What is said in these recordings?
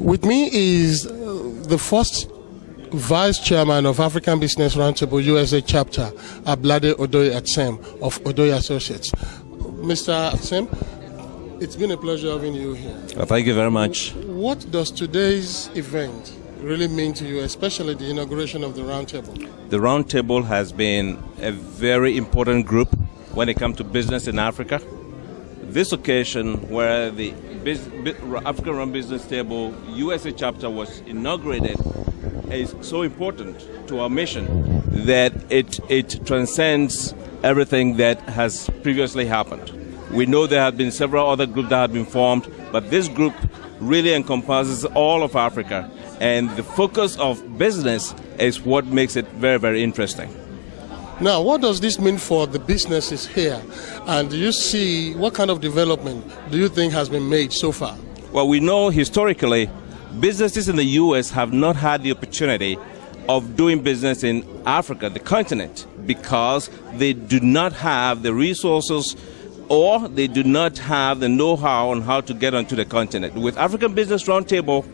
With me is the first Vice Chairman of African Business Roundtable USA Chapter, Ablade Odoye Atsem of Odoye Associates. Mr. Atsem, it's been a pleasure having you here. Well, thank you very much. What does today's event really mean to you, especially the inauguration of the Roundtable? The Roundtable has been a very important group when it comes to business in Africa. This occasion where the African Round Business Table USA chapter was inaugurated is so important to our mission that it transcends everything that has previously happened. We know there have been several other groups that have been formed, but this group really encompasses all of Africa, and the focus of business is what makes it very, very interesting. Now, what does this mean for the businesses here? And do you see what kind of development do you think has been made so far? Well, we know historically businesses in the U.S. have not had the opportunity of doing business in Africa, the continent, because they do not have the resources or they do not have the know-how on how to get onto the continent. With African Business Roundtable,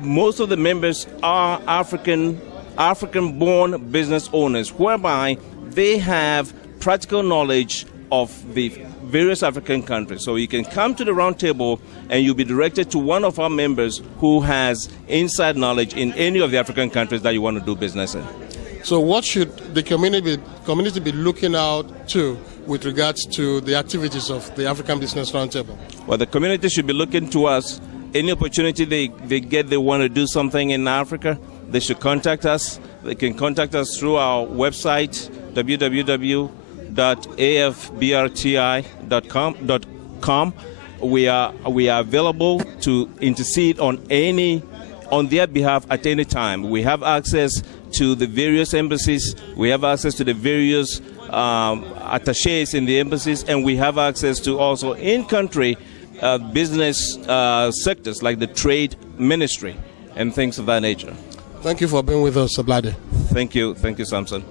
most of the members are African-born business owners, whereby they have practical knowledge of the various African countries. So you can come to the round table and you'll be directed to one of our members who has inside knowledge in any of the African countries that you want to do business in. So what should the community be looking out to with regards to the activities of the African Business Roundtable? Well, the community should be looking to us. Any opportunity they get, they want to do something in Africa, they should contact us. They can contact us through our website, www.afbrti.com. We are available to intercede on their behalf at any time. We have access to the various embassies. We have access to the various attachés in the embassies, and we have access to also in-country business sectors like the trade ministry and things of that nature. Thank you for being with us, Ablade. Thank you, Samson.